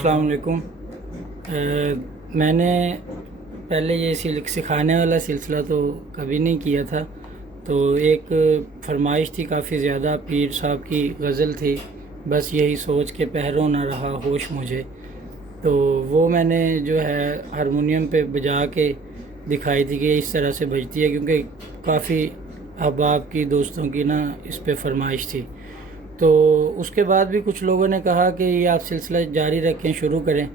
अस्सलाम वालेकुम। मैंने पहले ये सिखाने वाला सिलसिला तो कभी नहीं किया था। तो एक फरमाइश थी काफ़ी ज़्यादा, पीर साहब की गज़ल थी, बस यही सोच के पहरों ना रहा होश मुझे। तो वो मैंने जो है हारमोनियम पे बजा के दिखाई थी कि इस तरह से बजती है, क्योंकि काफ़ी अहबाब की, दोस्तों की ना इस पे फरमाइश थी। तो उसके बाद भी कुछ लोगों ने कहा कि ये आप सिलसिला जारी रखें, शुरू करें।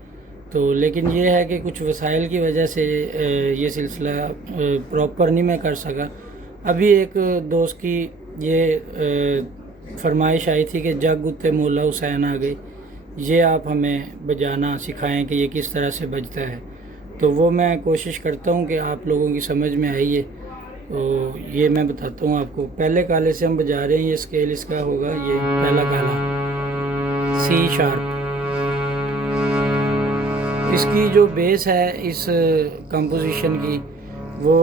तो लेकिन ये है कि कुछ वसाइल की वजह से ये सिलसिला प्रॉपर नहीं मैं कर सका। अभी एक दोस्त की ये फरमाइश आई थी कि जग उत्ते मौला हुसैन आ गई, ये आप हमें बजाना सिखाएं कि ये किस तरह से बजता है। तो वो मैं कोशिश करता हूँ कि आप लोगों की समझ में आई है। तो ये मैं बताता हूँ आपको। पहले काले से हम बजा रहे हैं, ये स्केल इसका होगा, ये पहला काला सी शार्प। इसकी जो बेस है इस कंपोजिशन की, वो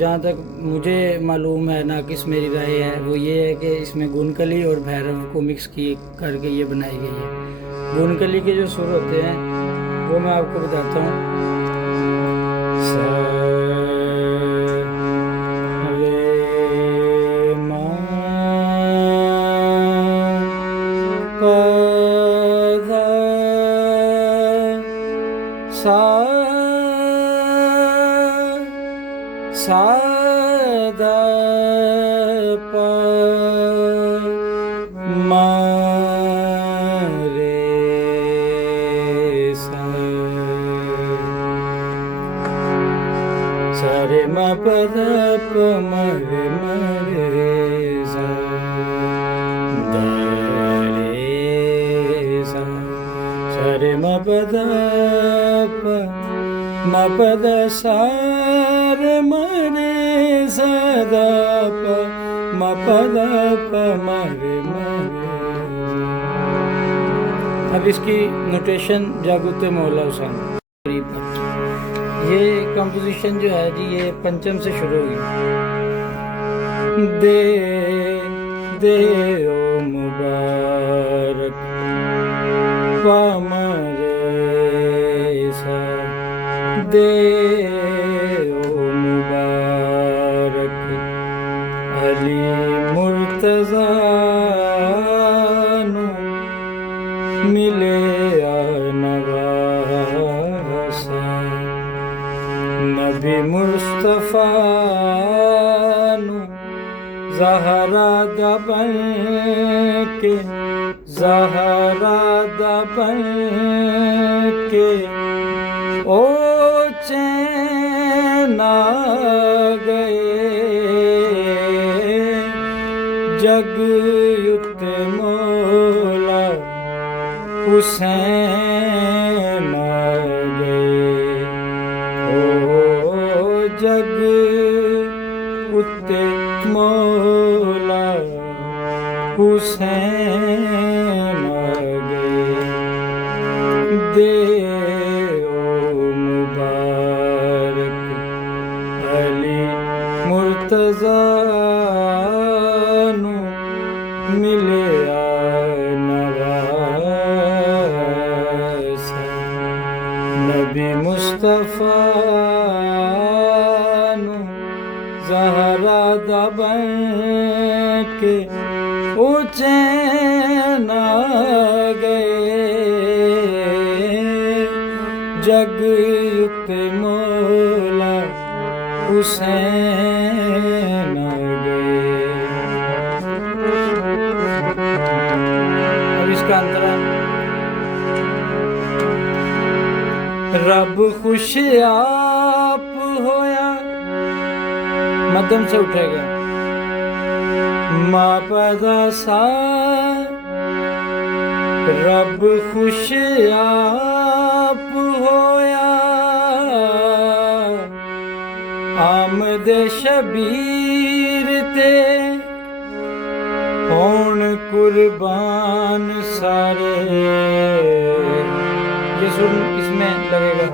जहाँ तक मुझे मालूम है, नाकिस मेरी राय है, वो ये है कि इसमें गुनकली और भैरव को मिक्स की करके ये बनाई गई है। गुनकली के जो सुर होते हैं वो मैं आपको बताता हूँ। सा दा प मा रे सा, सा रे म प द प म रे सा, द रे सा, सा रे म प द प म प द सा रे म रे सा दा प म प द प म रे म रे। अब इसकी नोटेशन जागुते मौला हुसैन। ये कंपोजिशन जो है जी, ये पंचम से शुरू हुई। दे दे ओ मुबारक पामर सा, दे ओ मुबारक अली मुर्तज़ा नु मिले नवासा, नबी मुस्तफ़ा नु ज़हरा दबन के, ज़हरा दबन के ओ चैन आ गए, जग उत्ते मौला हुसैन आ गए, ओ जग उत्ते मौला हुसैन आ गए। दे ओ मुबारक अली मुर्तज़ा नु मिले नवासा, नबी मुस्तफ़ा नु ज़हरा दबन के ओ चैन आ गए, जग उत्ते मौला हुसैन आ गए। अब इसका अंतरा, रब खुश आप होया, मध्यम से उठेगा, मा पदा सा, रब खुश आप होया, आमद शबीर ते होन कुर्बान सारे। ये सुन इसमें लगेगा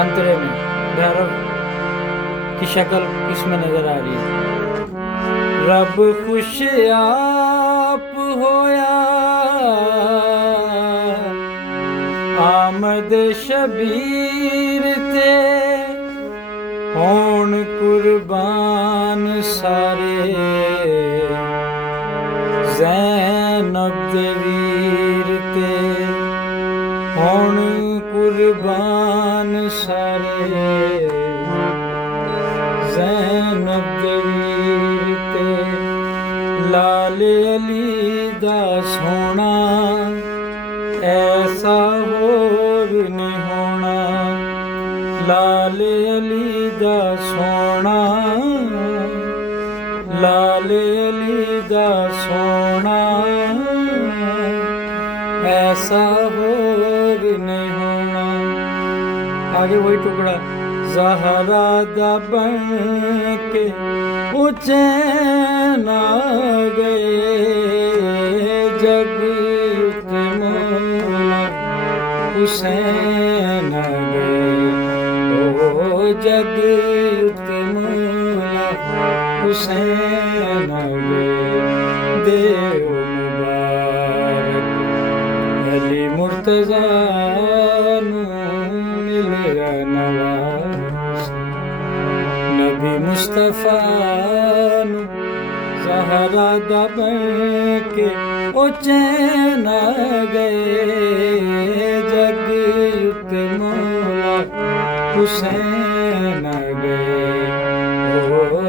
अंतरे में, भैरव की शक्ल इसमें नजर आ रही है। रब खुश आप होया, आमद शबीर ते होण कुर्बान सारे ज़ैनब दे वीर ते होण कुर्बान सारे ज़ैनब दे वीर ते लाले अली दा सोना ऐसा होर नहीं होना लाले अली दा सोना लाले अली दा सोना ऐसा होर नहीं होना। आगे वही टुकड़ा ज़हरा दा बन के चैन आ गए जग ते मौला हुसैन आ गए ओ जग ते मौला हुसैन आ गए देव मुबारक अली मुर्तज़ा नू मिलिया नवाज़ नबी मुस्तफ़ा नू ज़हरा दा बन के ओ चैन आ गए जग ते मौला हुसैन आ गए ओ